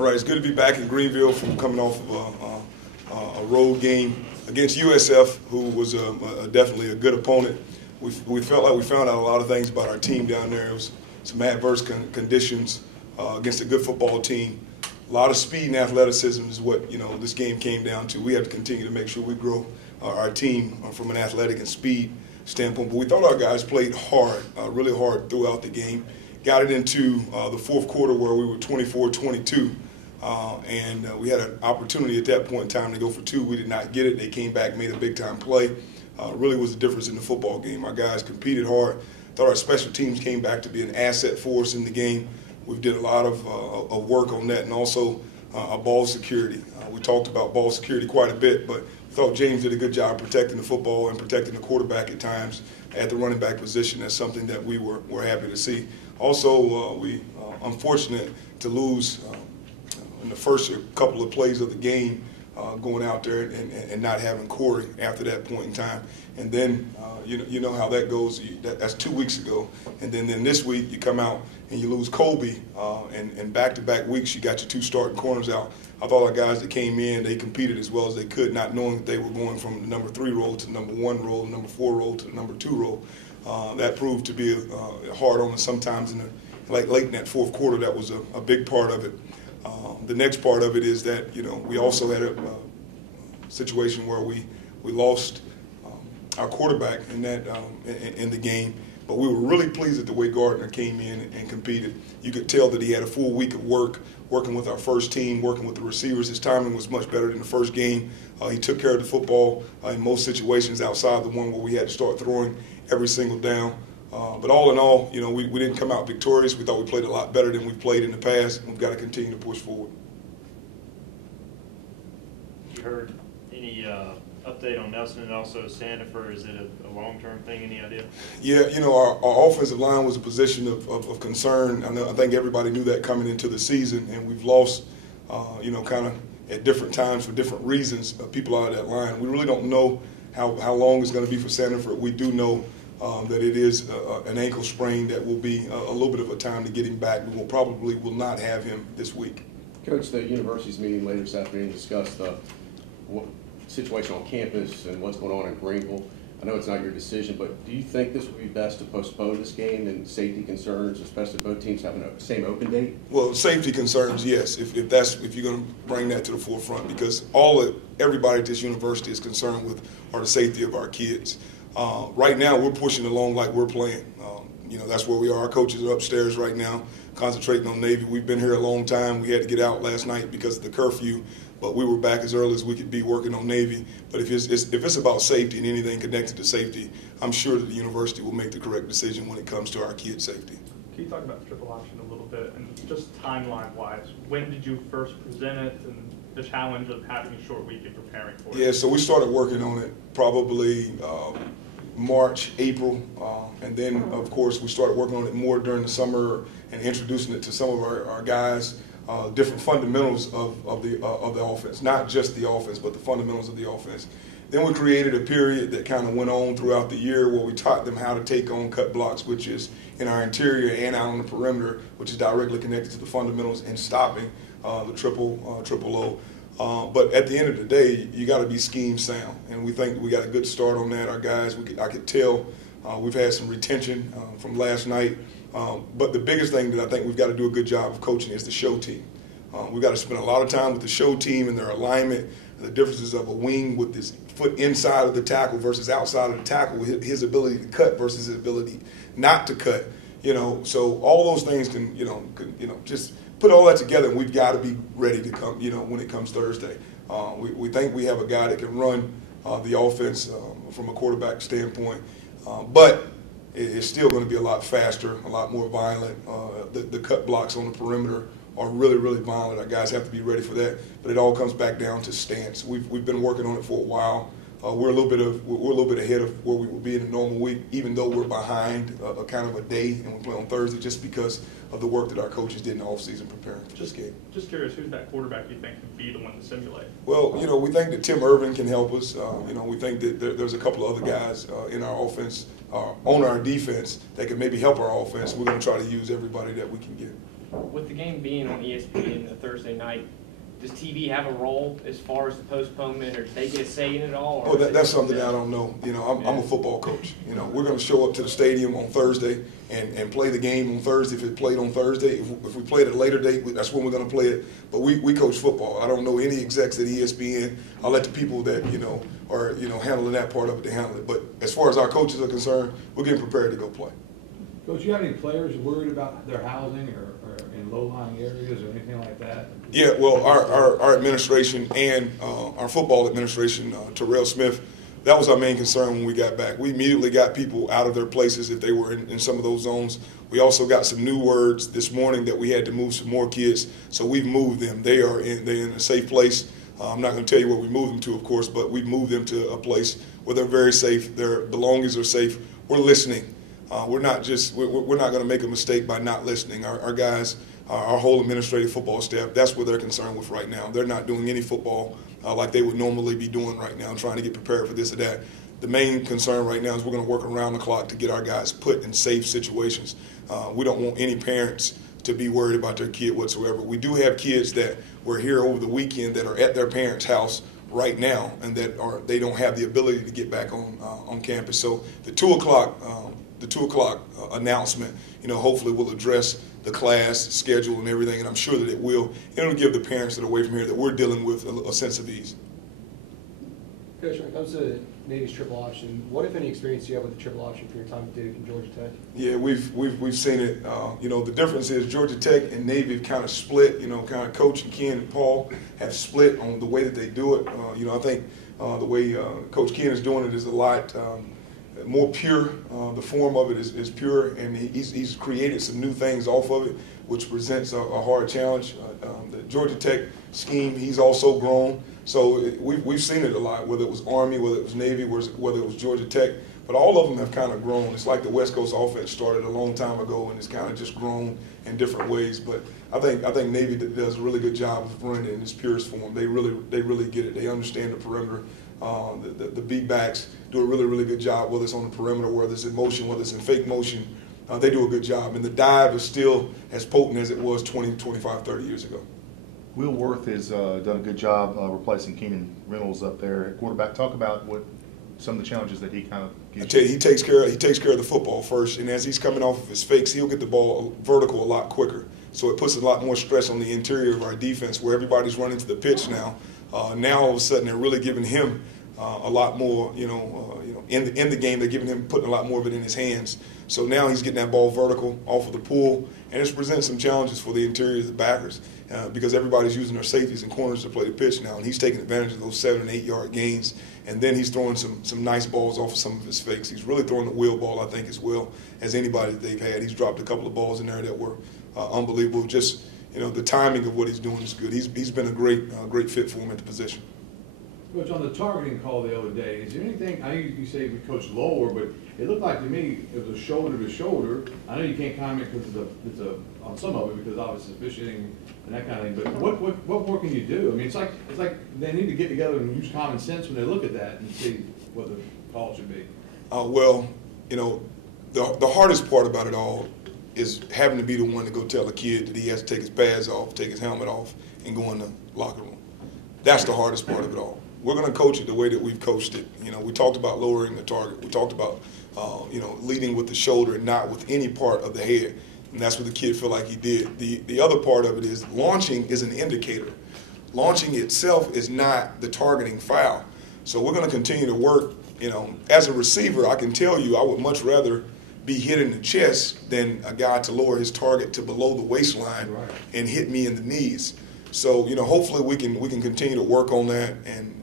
All right, it's good to be back in Greenville from coming off of a road game against USF, who was definitely a good opponent. We felt like we found out a lot of things about our team down there. It was some adverse conditions against a good football team. A lot of speed and athleticism is what this game came down to. We have to continue to make sure we grow our team from an athletic and speed standpoint. But we thought our guys played hard, really hard throughout the game. Got it into the fourth quarter where we were 24-22. And we had an opportunity at that point in time to go for two. We did not get it. They came back, made a big-time play. Really was the difference in the football game. Our guys competed hard. Thought our special teams came back to be an asset for us in the game. We did a lot of work on that, and also ball security. We talked about ball security quite a bit, but we thought James did a good job protecting the football and protecting the quarterback at times at the running back position. That's something that we were happy to see. Also, we unfortunate to lose in the first couple of plays of the game, going out there and not having Corey after that point in time. And then you know how that goes. That's 2 weeks ago. And then this week you come out and you lose Kobe, and back-to-back weeks you got your two starting corners out. I thought our guys that came in, they competed as well as they could, not knowing that they were going from the number 3 role to the number 1 role, the number 4 role to the number 2 role. That proved to be hard on us sometimes late in that fourth quarter. That was a big part of it. The next part of it is that we also had a situation where we lost our quarterback in that in the game, but we were really pleased at the way Gardner came in and competed. You could tell that he had a full week of working with our first team, working with the receivers. His timing was much better than the first game. He took care of the football in most situations outside the one where we had to start throwing every single down. But all in all, we didn't come out victorious. We thought we played a lot better than we've played in the past. We've got to continue to push forward. You heard any update on Nelson and also Sandifer? Is it a long-term thing? Any idea? Yeah, our offensive line was a position of concern. I think everybody knew that coming into the season, and we've lost, kind of at different times for different reasons, people out of that line. We really don't know how long it's going to be for Sandifer. We do know that it is an ankle sprain that will be a little bit of a time to get him back. We probably will not have him this week. Coach, the university's meeting later this afternoon discussed the situation on campus and what's going on in Greenville. I know it's not your decision, but do you think this would be best to postpone this game and safety concerns, especially both teams having the same open date? Well, safety concerns, yes, if you're going to bring that to the forefront, because everybody at this university is concerned with the safety of our kids. Right now, we're pushing along like we're playing. That's where we are. Our coaches are upstairs right now, concentrating on Navy. We've been here a long time. We had to get out last night because of the curfew, but we were back as early as we could be working on Navy. But if it's about safety and anything connected to safety, I'm sure that the university will make the correct decision when it comes to our kids' safety. Can you talk about the triple option a little bit, and just timeline-wise, when did you first present it, and the challenge of having a short week and preparing for it? Yeah, so we started working on it probably March, April, and then of course we started working on it more during the summer and introducing it to some of our guys, different fundamentals of the offense, not just the offense, but the fundamentals of the offense. Then we created a period that kind of went on throughout the year where we taught them how to take on cut blocks, which is in our interior and out on the perimeter, which is directly connected to the fundamentals and stopping the triple O. But at the end of the day, you got to be scheme sound, and we think we got a good start on that. Our guys, I could tell we've had some retention from last night. But the biggest thing that I think we've got to do a good job of coaching is the show team. We've got to spend a lot of time with the show team and their alignment, the differences of a wing with his foot inside of the tackle versus outside of the tackle, his ability to cut versus his ability not to cut. So all those things can just put all that together, and we've got to be ready to come, when it comes Thursday. We think we have a guy that can run the offense from a quarterback standpoint, but it's still going to be a lot faster, a lot more violent. The cut blocks on the perimeter are really, really violent. Our guys have to be ready for that, but it all comes back down to stance. We've been working on it for a while. We're a little bit ahead of where we would be in a normal week, even though we're behind a kind of a day, and we play on Thursday just because of the work that our coaches did in the offseason preparing for this game. Just curious, who's that quarterback you think can be the one to simulate? Well, we think that Tim Irvin can help us. We think that there's a couple of other guys in our offense, on our defense, that can maybe help our offense. We're going to try to use everybody that we can get. With the game being on ESPN a Thursday night, does TV have a role as far as the postponement, or do they get a say in it all? Well, that's something that I don't know. You know, I'm a football coach. You know, we're going to show up to the stadium on Thursday and play the game on Thursday if it played on Thursday. If we play it at a later date, that's when we're going to play it. But we coach football. I don't know any execs at ESPN. I'll let the people that, are, handling that part of it to handle it. But as far as our coaches are concerned, we're getting prepared to go play. Coach, you have any players worried about their housing or in low-lying areas or anything like that? Yeah, well, our administration and our football administration, Terrell Smith, that was our main concern when we got back. We immediately got people out of their places if they were in some of those zones. We also got some new words this morning that we had to move some more kids, so we've moved them. They're in a safe place. I'm not going to tell you where we moved them to, of course, but we've moved them to a place where they're very safe. Their belongings are safe. We're listening. We're not going to make a mistake by not listening. Our guys, our whole administrative football staff, that's what they're concerned with right now. They're not doing any football like they would normally be doing right now, trying to get prepared for this or that. The main concern right now is we're going to work around the clock to get our guys put in safe situations. We don't want any parents to be worried about their kid whatsoever. We do have kids that were here over the weekend that are at their parents' house right now and that they don't have the ability to get back on campus. So the 2 o'clock announcement, hopefully will address the class schedule and everything, and I'm sure that it will. It'll give the parents that are away from here that we're dealing with a sense of ease. Coach, when it comes to Navy's triple option, what, if any, experience do you have with the triple option for your time at Duke and Georgia Tech? Yeah, we've seen it. The difference is Georgia Tech and Navy have kind of split. Kind of Coach and Ken and Paul have split on the way that they do it. I think the way Coach Ken is doing it is a lot more pure. The form of it is pure, and he's created some new things off of it, which presents a hard challenge. The Georgia Tech scheme, he's also grown. So we've seen it a lot, whether it was Army, whether it was Navy, whether it was Georgia Tech. But all of them have kind of grown. It's like the West Coast offense started a long time ago, and it's kind of just grown in different ways. But I think Navy does a really good job of running it in its purest form. They really get it. They understand the perimeter. The beatbacks do a really good job, whether it's on the perimeter, whether it's in motion, whether it's in fake motion. They do a good job. And the dive is still as potent as it was 20, 25, 30 years ago. Will Worth has done a good job replacing Keenan Reynolds up there at quarterback. Talk about what some of the challenges that he kind of gives. I tell you, he takes care of the football first, and as he's coming off of his fakes, he'll get the ball vertical a lot quicker. So it puts a lot more stress on the interior of our defense, where everybody's running to the pitch now. Now all of a sudden they're really giving him a lot more. In the game they're putting a lot more of it in his hands. So now he's getting that ball vertical off of the pool, and it's presenting some challenges for the interior of the backers because everybody's using their safeties and corners to play the pitch now, and he's taking advantage of those 7 and 8 yard gains. And then he's throwing some nice balls off of some of his fakes. He's really throwing the wheel ball, I think, as well as anybody that they've had. He's dropped a couple of balls in there that were unbelievable. Just the timing of what he's doing is good. He's been a great fit for him at the position. Coach, on the targeting call the other day, is there anything, I know you say we coach lower, but it looked like to me it was a shoulder to shoulder. I know you can't comment because on some of it because obviously fishing and that kind of thing, but what more can you do? I mean, it's like they need to get together and use common sense when they look at that and see what the call should be. The hardest part about it all is having to be the one to go tell a kid that he has to take his pads off, take his helmet off, and go in the locker room. That's the hardest part of it all. We're going to coach it the way that we've coached it. We talked about lowering the target. We talked about, leading with the shoulder and not with any part of the head. And that's what the kid felt like he did. The other part of it is launching is an indicator. Launching itself is not the targeting foul. So we're going to continue to work. As a receiver, I can tell you I would much rather be hit in the chest than a guy to lower his target to below the waistline and hit me in the knees. So, hopefully we can continue to work on that and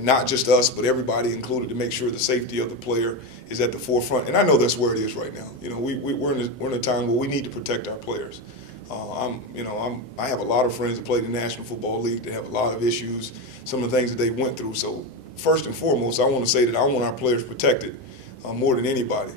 not just us, but everybody included to make sure the safety of the player is at the forefront. And I know that's where it is right now. We're in a time where we need to protect our players. I have a lot of friends that play in the National Football League that have a lot of issues, some of the things that they went through. So first and foremost, I want to say that I want our players protected more than anybody.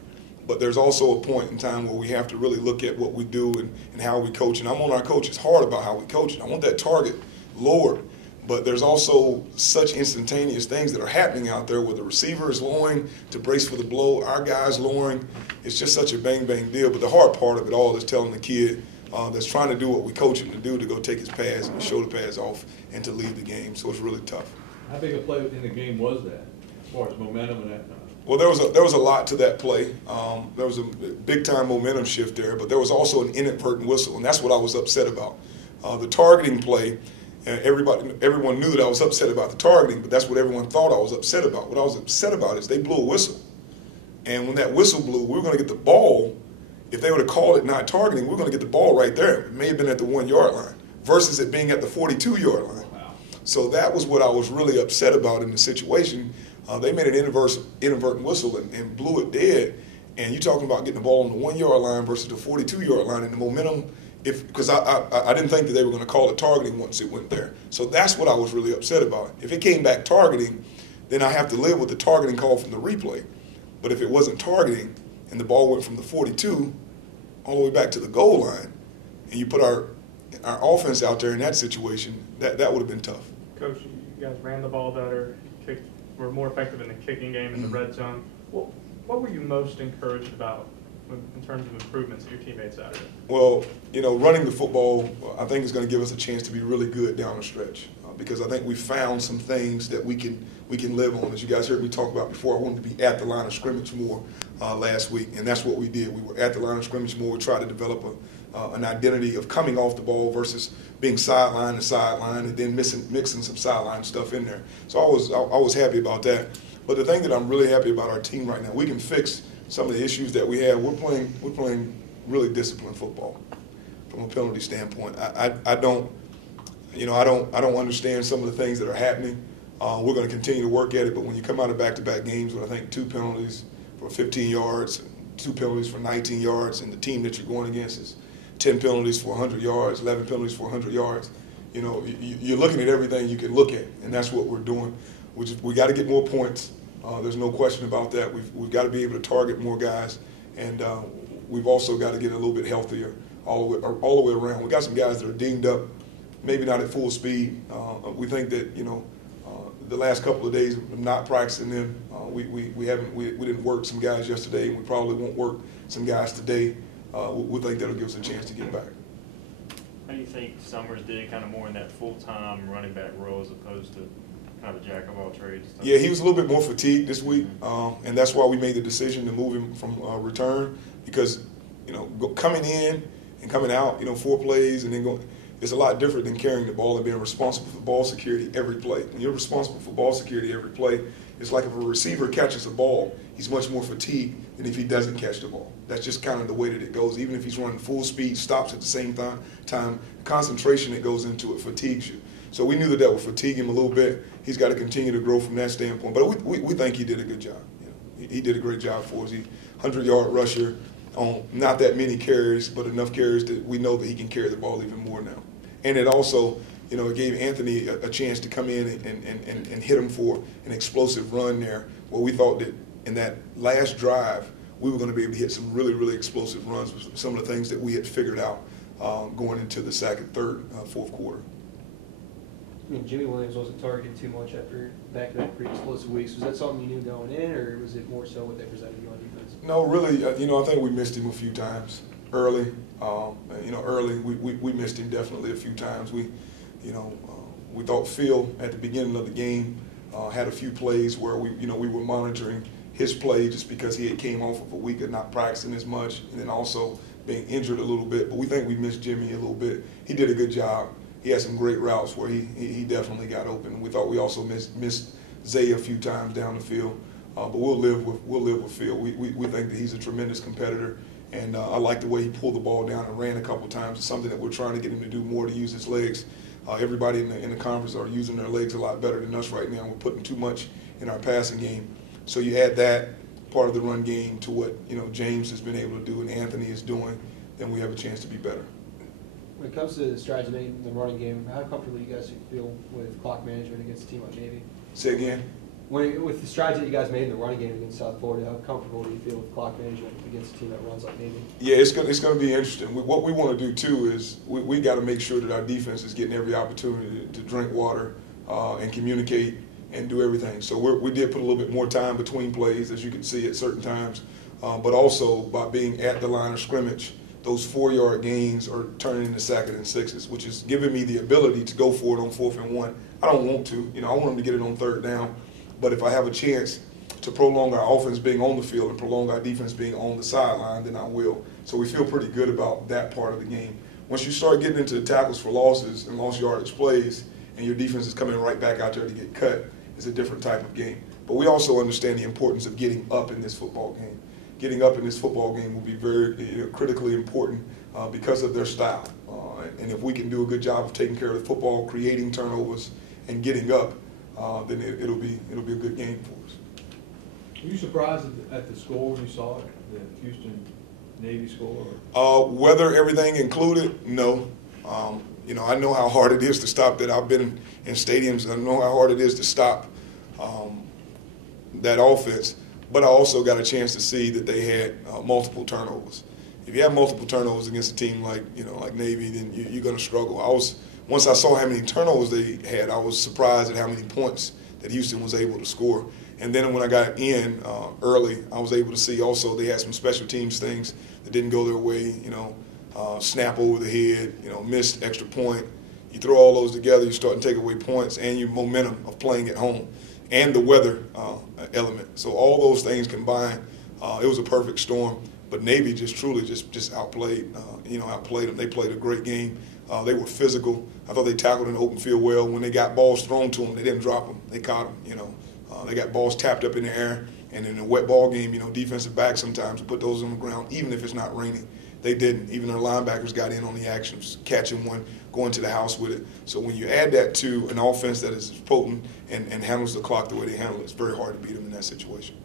But there's also a point in time where we have to really look at what we do and how we coach. And I want our coaches hard about how we coach it. I want that target lowered. But there's also such instantaneous things that are happening out there where the receiver is lowering to brace for the blow, our guys lowering. It's just such a bang-bang deal. But the hard part of it all is telling the kid, that's trying to do what we coach him to do, to go take his pass and to show the pass off and to lead the game. So it's really tough. How big a play in the game was that, as far as momentum and that? Well, there was a lot to that play. There was a big-time momentum shift there, but there was also an inadvertent whistle, and that's what I was upset about. The targeting play, everyone knew that I was upset about the targeting, but that's what everyone thought I was upset about. What I was upset about is they blew a whistle. And when that whistle blew, we were going to get the ball. If they would have called it not targeting, we were going to get the ball right there. It may have been at the 1-yard line versus it being at the 42-yard line. Wow. So that was what I was really upset about in the situation. They made an inadvertent whistle and blew it dead. And you're talking about getting the ball on the 1-yard line versus the 42-yard line, and the momentum, because I didn't think that they were going to call it targeting once it went there. So that's what I was really upset about. If it came back targeting, then I have to live with the targeting call from the replay. But if it wasn't targeting and the ball went from the 42 all the way back to the goal line, and you put our offense out there in that situation, that would have been tough. Coach, you guys ran the ball better, were more effective in the kicking game in the red zone. What were you most encouraged about in terms of improvements that your teammates added? Well, running the football, I think is going to give us a chance to be really good down the stretch, because I think we found some things that we can live on. As you guys heard me talk about before, I wanted to be at the line of scrimmage more last week, and that's what we did. We were at the line of scrimmage more. We tried to develop an identity of coming off the ball versus being sideline to sideline, and then mixing some sideline stuff in there. So I was happy about that. But the thing that I'm really happy about our team right now, we can fix some of the issues that we have. We're playing really disciplined football from a penalty standpoint. I don't understand some of the things that are happening. We're going to continue to work at it, but when you come out of back-to-back games with, I think, 2 penalties for 15 yards, 2 penalties for 19 yards, and the team that you're going against is 10 penalties for 100 yards, 11 penalties for 100 yards, you're looking at everything you can look at, and that's what we're doing. We got to get more points. There's no question about that. We've got to be able to target more guys, and we've also got to get a little bit healthier all the way around. We got some guys that are dinged up, maybe not at full speed. We think that the last couple of days of not practicing them, we didn't work some guys yesterday, and we probably won't work some guys today. We think that'll give us a chance to get back. How do you think Summers did kind of more in that full-time running back role as opposed to kind of a jack of all trades? Yeah, he was a little bit more fatigued this week, and that's why we made the decision to move him from return, because coming in and coming out, 4 plays and then going, it's a lot different than carrying the ball and being responsible for ball security every play. When you're responsible for ball security every play, it's like if a receiver catches a ball, he's much more fatigued than if he doesn't catch the ball. That's just kind of the way that it goes. Even if he's running full speed, stops at the same time, the concentration that goes into it fatigues you. So we knew that would fatigue him a little bit. He's got to continue to grow from that standpoint. But we think he did a good job. He did a great job for us. He's 100-yard rusher on not that many carries, but enough carries that we know that he can carry the ball even more now. And it also, it gave Anthony a chance to come in and hit him for an explosive run there, where we thought that in that last drive we were going to be able to hit some really, really explosive runs with some of the things that we had figured out going into the second, third, fourth quarter. Jimmy Williams wasn't targeted too much after back-to-back pretty explosive weeks. Was that something you knew going in, or was it more so what they presented you on defense? No, really, I think we missed him a few times early. Early we missed him definitely a few times. We thought Phil at the beginning of the game had a few plays where we were monitoring his play just because he had came off of a week of not practicing as much, and then also being injured a little bit. But we think we missed Jimmy a little bit. He did a good job. He had some great routes where he definitely got open. We thought we also missed Zay a few times down the field, but we'll live with Phil. We think that he's a tremendous competitor, and I like the way he pulled the ball down and ran a couple times. It's something that we're trying to get him to do more, to use his legs. Everybody in the conference are using their legs a lot better than us right now. We're putting too much in our passing game. So you add that part of the run game to what James has been able to do and Anthony is doing, then we have a chance to be better. When it comes to the strides made in the running game, how comfortable do you guys feel with clock management against a team like Navy? Say again? With the strides that you guys made in the running game against South Florida, how comfortable do you feel with clock management against a team that runs like Navy? Yeah, it's going to be interesting. What we want to do, too, is we got to make sure that our defense is getting every opportunity to drink water and communicate and do everything. So we did put a little bit more time between plays, as you can see at certain times, but also by being at the line of scrimmage, those 4-yard gains are turning into 2nd and 6s, which is giving me the ability to go for it on 4th and 1. I don't want to. I want them to get it on 3rd down. But if I have a chance to prolong our offense being on the field and prolong our defense being on the sideline, then I will. So we feel pretty good about that part of the game. Once you start getting into the tackles for losses and lost yardage plays, and your defense is coming right back out there to get cut, it's a different type of game. But we also understand the importance of getting up in this football game. Getting up in this football game will be very critically important because of their style. And if we can do a good job of taking care of the football, creating turnovers, and getting up, then it'll be a good game for us. Were you surprised at the score when you saw it, the Houston Navy score? Weather, everything included, no. I know how hard it is to stop that. I've been in stadiums. I know how hard it is to stop that offense. But I also got a chance to see that they had multiple turnovers. If you have multiple turnovers against a team like Navy, then you're going to struggle. Once I saw how many turnovers they had, I was surprised at how many points that Houston was able to score. And then when I got in early, I was able to see also they had some special teams things that didn't go their way. Snap over the head, missed extra point. You throw all those together, you start to take away points and your momentum of playing at home and the weather element. So all those things combined, it was a perfect storm. But Navy just truly just outplayed them. They played a great game. They were physical. I thought they tackled in the open field well. When they got balls thrown to them, they didn't drop them. They caught them. They got balls tapped up in the air. And in a wet ball game, defensive backs sometimes put those on the ground, even if it's not raining. They didn't. Even their linebackers got in on the action, catching one, going to the house with it. So when you add that to an offense that is potent and handles the clock the way they handle it, it's very hard to beat them in that situation.